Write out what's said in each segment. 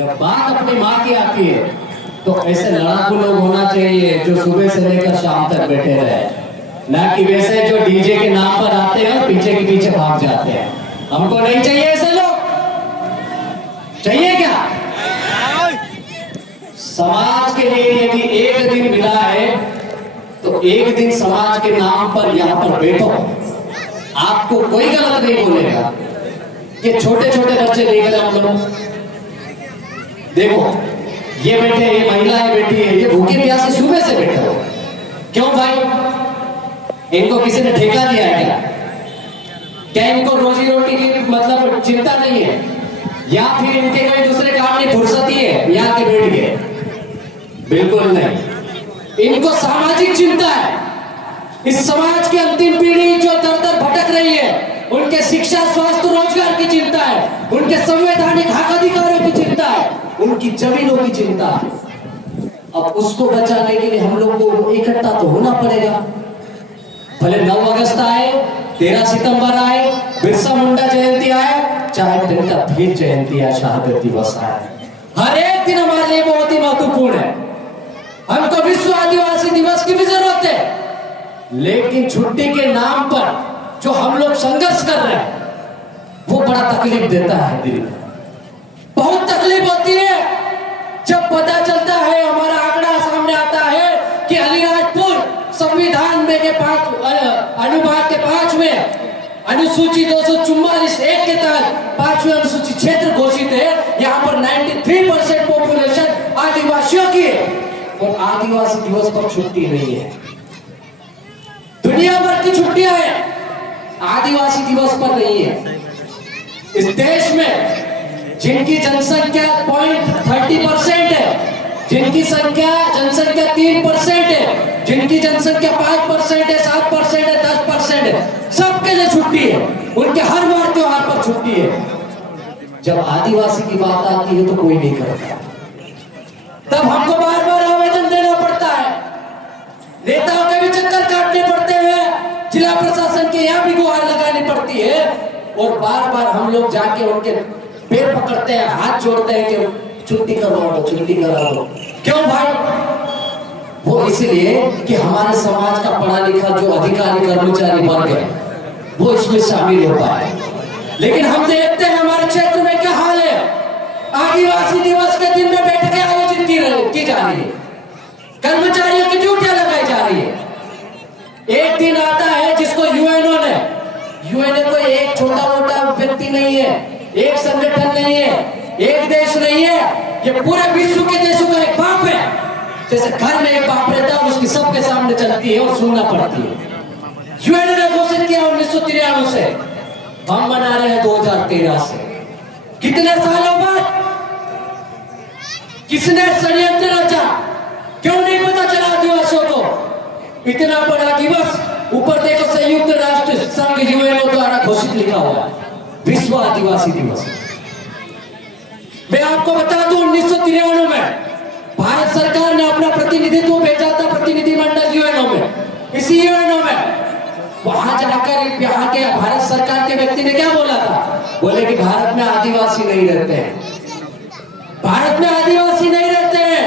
जब बात अपनी माँ की आती है तो ऐसे लड़ाकू लोग होना चाहिए जो सुबह से लेकर शाम तक बैठे रहे, ना कि वैसे जो डीजे के नाम पर आते हैं और पीछे के पीछे भाग जाते हैं। हमको नहीं चाहिए ऐसे लोग। चाहिए क्या? समाज के लिए यदि एक दिन मिला है तो एक दिन समाज के नाम पर यहाँ पर बैठो, आपको कोई गलत नहीं बोलेगा। ये छोटे छोटे बच्चे देख रहे हम लोग, देखो ये बैठे, ये महिलाएं बैठी है, ये भूखे प्यासे सुबह से बैठे हो। क्यों भाई? इनको किसी ने ठेका दिया है क्या? क्या इनको रोजी रोटी की मतलब चिंता नहीं है, या फिर इनके कोई दूसरे काम की फुर्सत ही है यहाँ के बैठ गए? बिल्कुल नहीं, इनको सामाजिक चिंता है। इस समाज की अंतिम पीढ़ी जो दर दर भटक रही है, उनके शिक्षा, स्वास्थ्य, रोजगार की चिंता है, उनके संवैधानिक हक अधिकारों की चिंता है, उनकी जमीनों की चिंता है। अब उसको बचाने के लिए हम लोग को इकट्ठा तो होना पड़ेगा। भले 9 अगस्त आए, 13 सितंबर आए, बिरसा मुंडा जयंती आए, चाहे तिनका भील जयंती आए, शहादत दिवस आए, हर एक दिन हमारे लिए बहुत ही महत्वपूर्ण है। हमको विश्व आदिवासी दिवस की भी जरूरत है, लेकिन छुट्टी के नाम पर जो हम लोग संघर्ष कर रहे हैं वो बड़ा तकलीफ देता है। दिल में बहुत तकलीफ होती है जब पता चलता है, हमारा आंकड़ा सामने आता है कि अलीराजपुर संविधान में के 5 अनुभाग के 5 में अनुसूची 244 1 के तहत 5वें अनुसूची क्षेत्र घोषित है। यहाँ पर 93% पॉपुलेशन आदिवासियों की है और आदिवासी दिवस पर छुट्टी नहीं है। दुनिया भर की छुट्टियां हैं, आदिवासी दिवस पर नहीं है। इस देश में जिनकी जनसंख्या 0.30% है, जिनकी जनसंख्या 3% है, जिनकी जनसंख्या 5% है, 7% है, 10% है, सबके लिए छुट्टी है। उनके हर बार त्योहार पर छुट्टी है। जब आदिवासी की बात आती है तो कोई नहीं करता, तब हमको बार बार आवेदन देना पड़ता है, नेताओं के भी चक्कर काटने पड़ते हैं, जिला प्रशासन के यहाँ भी गुहार लगानी पड़ती है, और बार बार हम लोग जाके उनके पैर पकड़ते हैं, हाथ जोड़ते हैं कि छुट्टी करो, छुट्टी करा दो। क्यों भाई? वो इसलिए कि हमारे समाज का पढ़ा लिखा जो अधिकारी कर्मचारी बन गए वो इसमें शामिल हो पाए। लेकिन हम देखते हैं हमारे क्षेत्र में क्या हाल है। आदिवासी दिवस के दिन में बैठकें आयोजित की जा रही है, कर्मचारियों की ड्यूटियां लगाई जा रही है। एक दिन आता है जिसको यूएनओ कोई एक छोटा मोटा व्यक्ति नहीं है, एक संगठन नहीं है, एक देश नहीं है, ये पूरे विश्व के देशों का एक बाप है। जैसे घर में एक बाप रहता है, उसकी सबके सामने चलती है और सुनना पड़ती है। यूएनओ ने घोषित किया 1993 से, हम मना रहे हैं 2013 से। कितने सालों बाद? किसने षड्यंत्र रचा? क्यों नहीं पता चला आदिवासियों को? इतना बड़ा दिवस, ऊपर देखो संयुक्त राष्ट्र संघ यूएनओ द्वारा घोषित लिखा हुआ है विश्व आदिवासी दिवस। मैं आपको बता दूं 1993 में भारत सरकार ने अपना प्रतिनिधित्व भेजा था, प्रतिनिधिमंडल यूएनओ में। इसी यूएनओ में वहां जाकर यहाँ के भारत सरकार के व्यक्ति ने क्या बोला था? बोले कि भारत में आदिवासी नहीं रहते हैं, भारत में आदिवासी नहीं रहते हैं,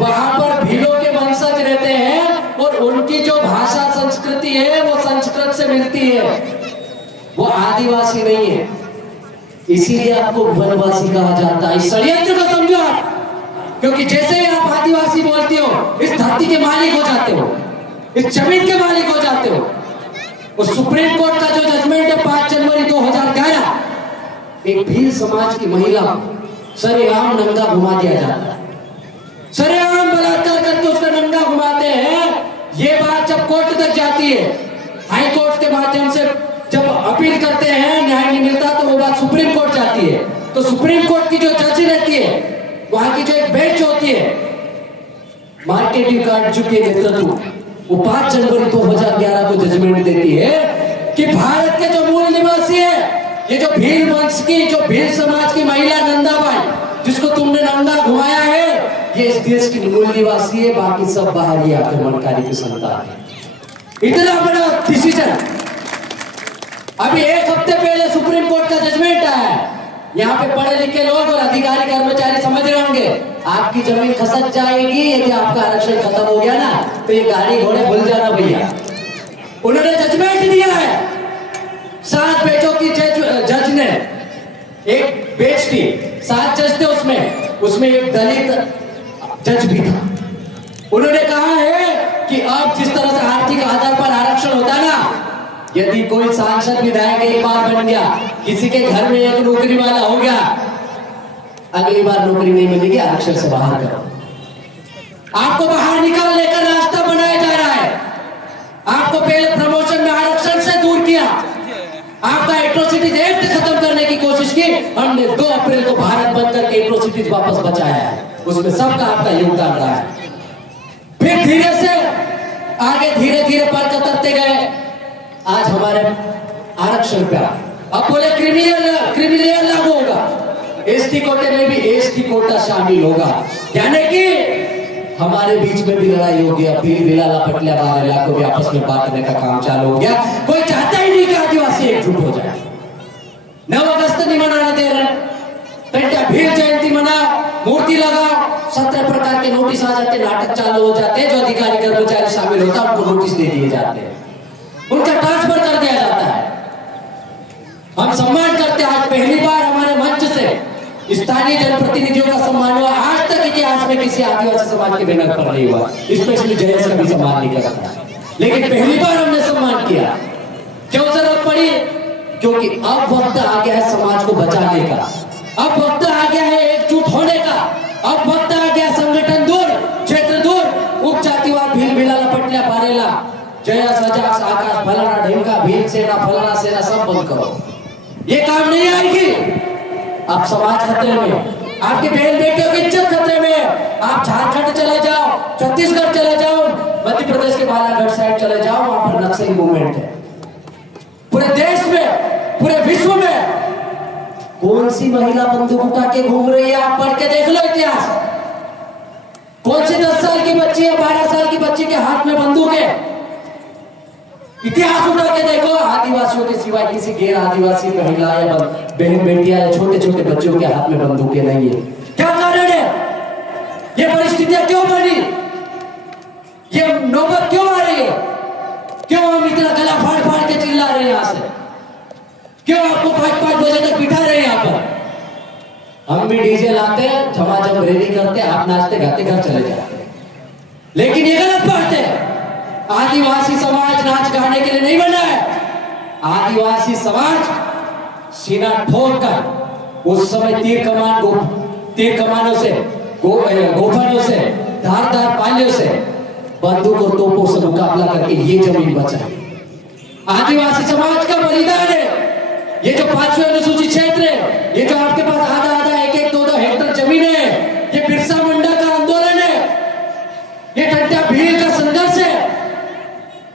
वहां पर भीलों के वंशज रहते हैं और उनकी जो भाषा संस्कृति है वो संस्कृत से मिलती है, वो आदिवासी नहीं है, इसीलिए आपको वनवासी कहा जाता है। इस षड्यंत्र को समझो आप, क्योंकि जैसे ही आप आदिवासी बोलते हो इस धरती के मालिक हो जाते हो, इस जमीन के मालिक हो जाते हो। और सुप्रीम कोर्ट का जो जजमेंट है 5 जनवरी 2011, एक भील समाज की महिला सरेआम नंगा घुमा दिया जाता है, सरेआम बलात्कार करके उसका नंगा घुमाते हैं। ये बात जब कोर्ट तक जाती है, हाई कोर्ट के माध्यम से जब अपील करते हैं, न्याय नहीं मिलता, तो वो बात सुप्रीम कोर्ट जाती है। तो सुप्रीम कोर्ट की जो जज रहती है, वहां की जो एक बेंच होती है, मार्केटिंग कार्ड चुके नेतृत्व, वो 5 जनवरी 2011 को जजमेंट देती है कि भारत के जो मूल निवासी है, ये जो भील वंश की, जो भील समाज की महिला नंदाबाई, जिसको तुमने नंगा घुमाया है, ये इस देश की मूल निवासी है, बाकी सब बाहरी आक्रमणकारी की संतान है। इतना बड़ा डिसीजन अभी 1 हफ्ते पहले सुप्रीम कोर्ट का जजमेंट आया है यहाँ पे पढ़े लिखे लोग और अधिकारी कर्मचारी समझ रहे होंगे, आपकी जमीन खसक जाएगी यदि आपका आरक्षण खत्म हो गया ना, तो ये गाड़ी घोड़े भूल जाना भैया। उन्होंने जजमेंट दिया है, 7 बेंचों की जज ने, एक बेंच थी, 7 जज थे उसमें एक दलित जज भी था। उन्होंने कहा है कि अब जिस तरह से आर्थिक आधार पर आरक्षण होता है ना, यदि कोई सांसद विधायक एक बार बन गया, किसी के घर में एक नौकरी वाला हो गया, अगली बार नौकरी नहीं मिलेगी, आरक्षण से बाहर करो। आपको बाहर निकालने का रास्ता बनाया जा रहा है। आपको पहले प्रमोशन में आरक्षण से दूर किया, आपका एट्रोसिटीज एक्ट खत्म करने की कोशिश की, हमने 2 अप्रैल को भारत बंद करके एट्रोसिटीज वापस बचाया है, उसमें सबका आपका योगदान रहा है। फिर धीरे से आगे धीरे धीरे पर कतरते गए, आज हमारे आरक्षण पे अब बोले क्रिमिनल लागू होगा, एसटी कोटे में भी एसटी कोटा शामिल होगा, यानी कि हमारे बीच में भी लड़ाई हो गया, फिर बिलाला पटलिया बारेला को भी आपस में बांटने का काम चालू हो गया। कोई चाहता ही नहीं कि आदिवासी एकजुट हो जाए। 9 अगस्त नहीं मनाने दे रहे, पेंटा भील जयंती मनाओ, मूर्ति लगाओ, 17 प्रकार के नोटिस आ जाते, नाटक चालू हो जाते हैं, जो अधिकारी कर्मचारी शामिल होता है उनको नोटिस दे दिए जाते हैं, उनका ट्रांसफर कर दिया जाता है। हम सम्मान करते हैं, आज पहली बार हमारे मंच से स्थानीय जनप्रतिनिधियों का सम्मान हुआ, आज तक इतिहास में किसी आदिवासी समाज के बैनर पर नहीं हुआ, स्पेशली जयेश का भी सम्मान नहीं करता, लेकिन पहली बार हमने सम्मान किया। क्यों जरूरत पड़ी? क्योंकि अब वक्त आ गया है समाज को बचाने का, अब वक्त आ गया है एकजुट होने का, अब वक्त आ गया संगठन दूर, क्षेत्र दूर, उपजातिवाद, भील बिलाला पटलिया बारेला, जया सजास आकाश फलाना ढिमका भील सेना फलाना सेना सब बंद करो, ये काम नहीं आएगी। अब समाज खतरे में, आपके बहन बेटियों की इज्जत खतरे में। आप झारखंड चले जाओ, छत्तीसगढ़ चले जाओ, मध्य प्रदेश के बालाघाट साइड चले जाओ, वहां पर नक्सली मूवमेंट है। पूरे देश में, पूरे विश्व में कौन सी महिला बंदूक उठा के घूम रही है? आप पढ़ के देख लो इतिहास। कौन सी 10 साल की बच्ची या 12 साल की बच्ची के हाथ में बंदूक है? इतिहास उठा के देखो, आदिवासियों के सिवाय किसी गैर आदिवासी महिला या बहन बेटियां या छोटे छोटे बच्चों के हाथ में बंदूकें नहीं है। क्या कारण है? ये परिस्थितियां क्यों बनी? ये नौबत क्यों आ रही है? क्यों हम इतना गला फाड़ फाड़ के चिल्ला रहे हैं यहां से? क्यों आपको 5-5 बजे तक बिठा रहे हैं यहाँ पर? हम भी डीजे लाते हैं, झमाझम रैली करते हैं, आप नाचते गाते घर चले जाते हैं, लेकिन ये गलत बात है। आदिवासी समाज नाच गाने के लिए नहीं बना है। आदिवासी समाज सीना ठोक कर उस समय तीर कमानों से, गोफनों से, धारदार पालियों से, बंदूक और तोपों से मुकाबला करके ये जमीन बचाई। आदिवासी समाज का बलिदान है। ये जो 5वें अनुसूचित क्षेत्र है, ये जो आपके पास आधा 1-2 हेक्टेयर जमीन है, ये बिरसा मुंडा का आंदोलन है, ये टंट्या भील का संघर्ष है।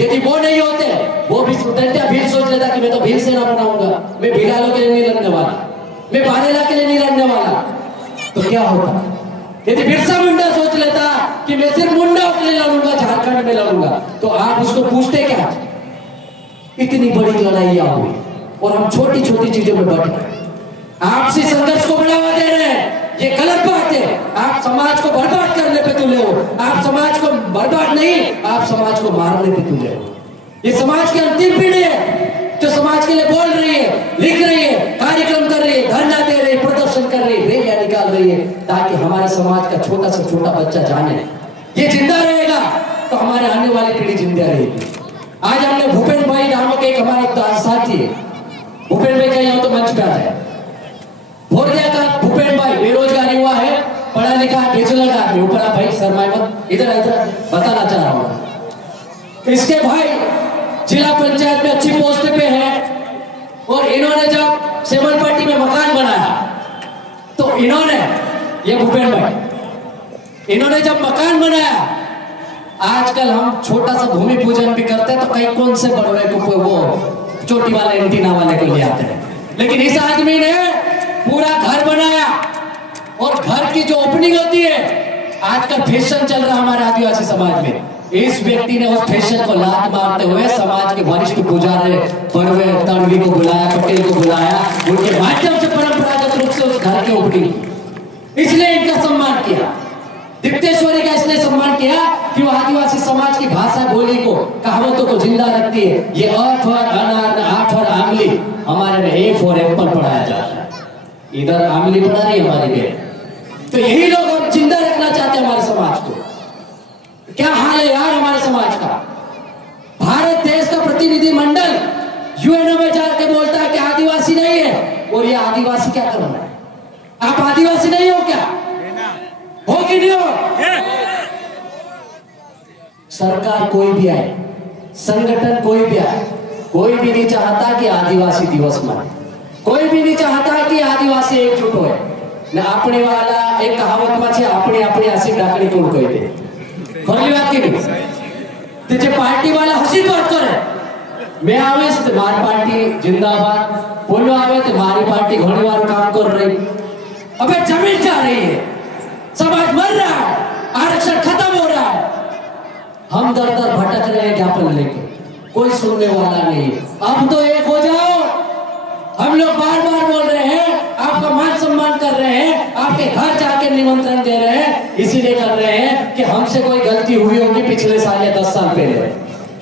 यदि वो नहीं होते, वो भी टंट्या भील सोच लेता कि मैं तो भील सेना बनाऊंगा, मैं भिलालों के लिए नहीं लड़ने वाला, मैं बारेला के लिए नहीं लड़ने वाला, तो क्या होता? यदि बिरसा मुंडा सोच लेता कि मैं सिर्फ मुंडाओं के लिए लड़ूंगा, झारखंड में लड़ूंगा, तो आप उसको पूछते क्या? इतनी बड़ी लड़ाइयां हुई और हम छोटी छोटी चीजों में बट गए। आपसी संघर्ष को बढ़ावा दे रहे हैं, ये गलत बात है। आप समाज को बर्बाद करने पे तुले हो। आप समाज को बर्बाद नहीं, आप समाज को मारने पे तुले हो। ये समाज की अंतिम पीढ़ी है जो समाज के लिए बोल रही है, लिख रही है, कार्यक्रम कर रही है, धरना दे रही है, प्रदर्शन कर रही है, रैलियां निकाल रही है, ताकि हमारे समाज का छोटा से छोटा बच्चा जाने ये जिंदा रहेगा तो हमारे आने वाली पीढ़ी जिंदा रहेगी। आज हमने भूपेन भाई नामक एक हमारे साथी है, भूपेन भाई का यहाँ तो मंच पे आ जाए। भोरजा का भूपेन भाई बेरोजगार युवा है, पढ़ा लिखा बैचलर का आदमी, ऊपर भाई शर्मा मत, इधर बताना चाह रहा हूँ। इसके भाई जिला पंचायत में अच्छी पोस्ट पे है और इन्होंने जब सेमलपट्टी में मकान बनाया तो इन्होंने, ये भूपेन भाई, इन्होंने जब मकान बनाया, आजकल हम छोटा सा भूमि पूजन भी करते हैं तो कहीं कौन से बड़वे को वो चोटी वाले एंटीना वाले को ले आते हैं, लेकिन इस आदमी ने पूरा घर बनाया और घर की जो ओपनिंग होती है, आजकल फैशन चल रहा है हमारे आदिवासी समाज में, इस व्यक्ति ने उस फैशन को लात मारते हुए समाज के वरिष्ठ पुजारी बड़वे तड़वी को बुलाया, पटेल को बुलाया, उनके माध्यम से परंपरागत रूप घर के ओपनिंग, इसलिए इनका सम्मान किया। दिप्तेश्वरी का इसलिए सम्मान किया कि वो आदिवासी समाज की भाषा बोली को, कहावतों को जिंदा रखती है। ये अ फॉर अनार, आ फॉर आमली, हमारे में ए फॉर एप्पल पढ़ाया जाता है, इधर आमली पढ़ा रही हमारी बेट। तो यही लोग हम जिंदा रखना चाहते हैं हमारे समाज को। क्या हाल है यार हमारे समाज का। भारत देश का प्रतिनिधि मंडल यूएनओ में जाके बोलता है कि आदिवासी नहीं है, और ये आदिवासी क्या कर रहा है? आप आदिवासी नहीं हो क्या? हो कि नहीं हो? सरकार कोई भी आए, संगठन कोई भी आए, कोई भी नहीं चाहता कि आदिवासी दिवस मनाए, कोई भी नहीं चाहता कि आदिवासी एकजुट होए। न अपने वाला एक कहावत में छे, अपने अपने हसी डाकड़ी कोण कोई दे, खरी बात की नहीं। तो जे पार्टी वाला हसी बात करे, मैं आवे तो मारी पार्टी जिंदाबाद, बोलो आवे तो मारी पार्टी घणी बार काम कर रही। अबे जमीन जा रही है, समाज मर रहा है, आरक्षण खत्म हो रहा है, हम दर दर भटक रहे हैं ज्ञापन लेके, कोई सुनने वाला नहीं है। अब तो एक हो जाओ। हम लोग बार बार बोल रहे हैं, आपका मान सम्मान कर रहे हैं, आपके घर जाके निमंत्रण दे रहे हैं, इसीलिए कर रहे हैं कि हमसे कोई गलती हुई होगी पिछले साल या 10 साल पहले,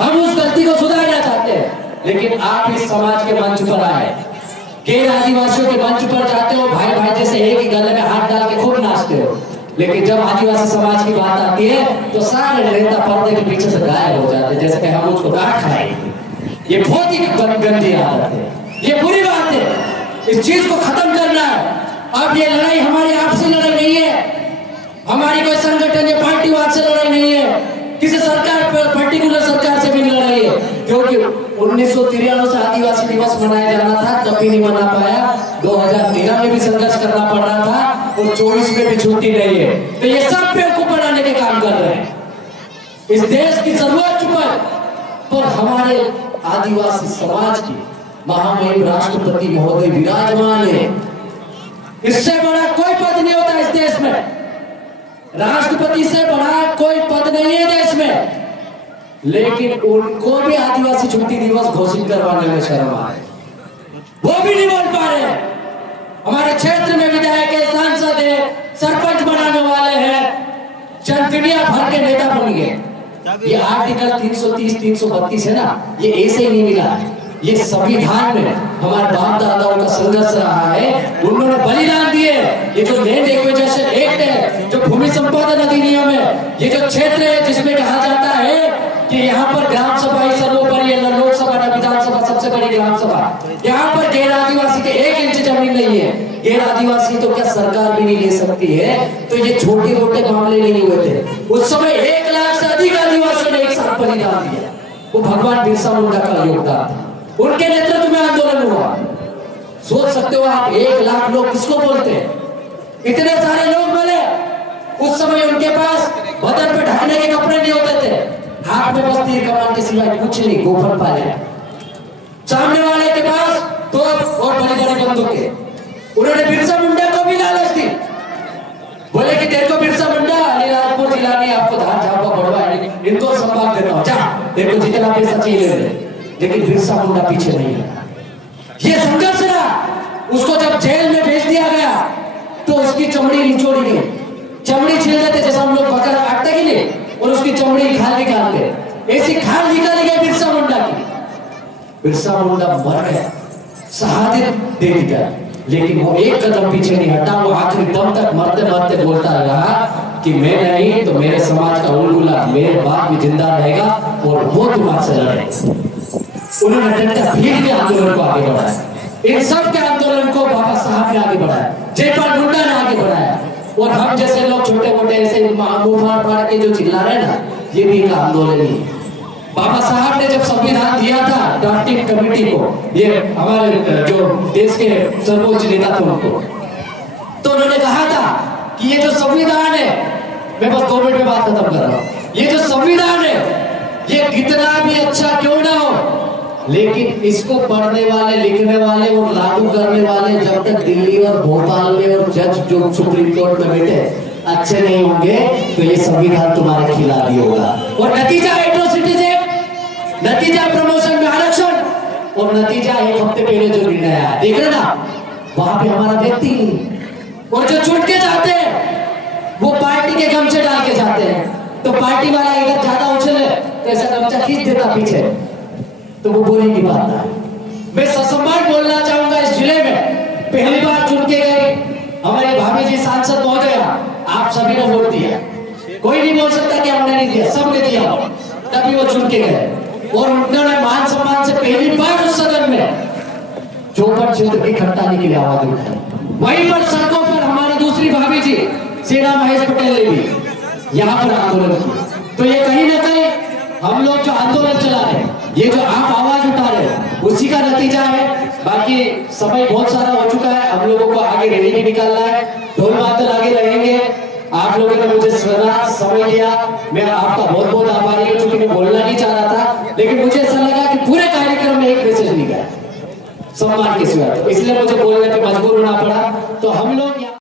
हम उस गलती को सुधारना चाहते हैं। लेकिन आप इस समाज के मंच पर आए, गैर आदिवासियों के मंच पर जाते हो, भाई भाई जैसे एक ही गले में हाथ डाल के खूब नाचते हो, लेकिन जब आदिवासी समाज की बात आती है तो सारे नेता पर्दे के पीछे से गायब हो जाते हैं, जैसे कि हम उसको डांट खाएंगे। ये बहुत ही गंदी आदत है, ये बुरी बात है, इस चीज को खत्म करना है। अब ये लड़ाई हमारी आपसी लड़ाई नहीं है, हमारी कोई संगठन या पार्टीवाद से लड़ाई नहीं है, किसी सरकार पर पर्टिकुलर सरकार से भी लड़ाई है। क्योंकि 1993 से आदिवासी दिवस मनाया जाना था, कभी नहीं मना पाया। 2013 में भी संघर्ष करना पड़ रहा था, और 24 में भी छुट्टी नहीं है। तो ये सब बेवकूफ बनाने के काम कर रहे हैं। इस देश की सर्वोच्च पद पर हमारे आदिवासी समाज की महामहिम राष्ट्रपति महोदय विराजमान है। इससे बड़ा कोई पद नहीं होता इस देश में, राष्ट्रपति से बड़ा कोई पद नहीं है देश में। लेकिन उनको भी आदिवासी छुट्टी दिवस घोषित करवाने में शर्म आ रही, वो भी नहीं बोल पा रहे। हमारे क्षेत्र में विधायक है, सांसद है, सरपंच बनाने वाले हैं, दुनिया भर के नेता बन गए। ये आर्टिकल 330, 332 है ना, ये ऐसे ही नहीं मिला है, ये संविधान में हमारे बाप दादाओं का संघर्ष रहा है, उन्होंने बलिदान दिए। ये जो लैंड एक्विजिशन एक्ट है, जो भूमि संपादन अधिनियम है, ये जो क्षेत्र है जिसमें कहा जाता है कि यहाँ पर ग्राम सभा ही सर्वोपरि है, न लोकसभा न विधानसभा, सबसे बड़ी ग्राम सभा। यहाँ पर गैर आदिवासी के 1 इंच जमीन नहीं है, गैर आदिवासी तो क्या सरकार भी नहीं ले सकती है। तो ये छोटे मोटे मामले नहीं हुए थे, उस समय 1 लाख से अधिक आदिवासियों ने एक साथ बलिदान दिया। वो भगवान बिरसा मुंडा का योगदान था, उनके नेतृत्व में आंदोलन हुआ। सोच सकते हो आप, 1 लाख लोग किसको बोलते हैं, इतने सारे लोग मिले। उस समय उनके पास बदन पे ढकने के कपड़े नहीं होते थे, हाथ में बस तीर कमान के सिवाय कुछ नहीं, गोफर पाले। सामने वाले के पास तो और बड़ी बड़ी बंदूकें। उन्होंने बिरसा मुंडा को भी लालच दी, बोले कि तेरे को बिरसा मुंडा अलीराजपुर जिला ने आपको धार झापा बढ़वा है, इनको संभाग देता हूं, जा तेरे को जितना पैसा चाहिए ले ले। लेकिन बिरसा मुंडा पीछे नहीं है। ये संघर्ष रहा। उसको जब जेल में भेज दिया गया तो उसकी चमड़ी निचोड़ी गई, चमड़ी छील देते जैसे हम लोग बकरा काटते कि नहीं, और उसकी चमड़ी खाल निकालते, ऐसी खाल निकाली गई बिरसा मुंडा की। बिरसा मुंडा मर गया, शहादत दे दिया, लेकिन वो एक कदम पीछे नहीं हटा। वो आखिरी दम तक मरते मरते बोलता रहा कि मैं नहीं तो मेरे समाज का उलगुला मेरे बाद में जिंदा रहेगा और वो तुम्हारे से लड़ेगा। उन्होंने डंडा भीड़ के आंदोलन को आगे बढ़ाया, इन सब के आंदोलन को बाबा साहब ने आगे बढ़ाया, जयपाल मुंडा ने आगे बढ़ाया। और हम जैसे लोग छोटे मोटे ऐसे मुंह फाड़ के जो चिल्ला रहे ना, ये भी एक आंदोलन ही है। बाबा साहब ने जब संविधान दिया था ड्राफ्टिंग कमेटी को, ये हमारे जो देश के सर्वोच्च नेता थे उनको, तो उन्होंने कहा था कि ये जो संविधान है, मैं बस 2 मिनट में बात खत्म कर रहा हूँ, ये जो संविधान है ये कितना भी अच्छा क्यों ना हो, लेकिन इसको पढ़ने वाले, लिखने वाले और लागू करने वाले जब तक दिल्ली और भोपाल में और जज जो सुप्रीम कोर्ट में बैठे अच्छे नहीं होंगे तो ये संविधान तुम्हारे खिलाफ ही होगा। और नतीजा एट्रोसिटीज एक्ट, नतीजा प्रमोशन में आरक्षण, और नतीजा 1 हफ्ते पहले जो निर्णय आया, देख रहे ना, वहां पे हमारा व्यक्ति नहीं, और जो छुट के जाते हैं वो पार्टी के गमछे डाल के जाते हैं। तो पार्टी वाला इधर ज्यादा उछले तो ऐसा गमछा खींच देता पीछे, तो वो बोल ही नहीं पाता। मैं ससम्मान बोलना चाहूंगा, इस जिले में पहली बार चुन के गए हमारे भाभी जी सांसद महोदया, आप सभी ने वोट दिया, कोई नहीं बोल सकता कि हमने नहीं दिया, सबने दिया, तभी वो चुन के गए। और उन्होंने मान सम्मान से पहली बार उस सदन में चौपट क्षेत्र की खट्टाने के लिए आवाज उठाई। वहीं पर सड़कों पर हमारी दूसरी भाभी जी सेना महेश पटेल ने भी यहाँ पर आंदोलन किया। तो ये कहीं ना कहीं हम लोग जो आंदोलन चला रहे हैं, ये जो आप आवाज उठा रहे हैं, उसी का नतीजा है। बाकी समय बहुत सारा हो चुका है, हम लोगों को आगे रैली भी निकालना है, ढोल मादल आगे रहेंगे। आप लोगों ने मुझे समय दिया, मैं आपका बहुत बहुत आभारी हूँ, क्योंकि मैं बोलना नहीं चाह रहा था, लेकिन मुझे ऐसा लगा कि पूरे कार्यक्रम में एक मैसेज नहीं गया सम्मान के सिवा, इसलिए मुझे बोलने पे मजबूर होना पड़ा। तो हम लोग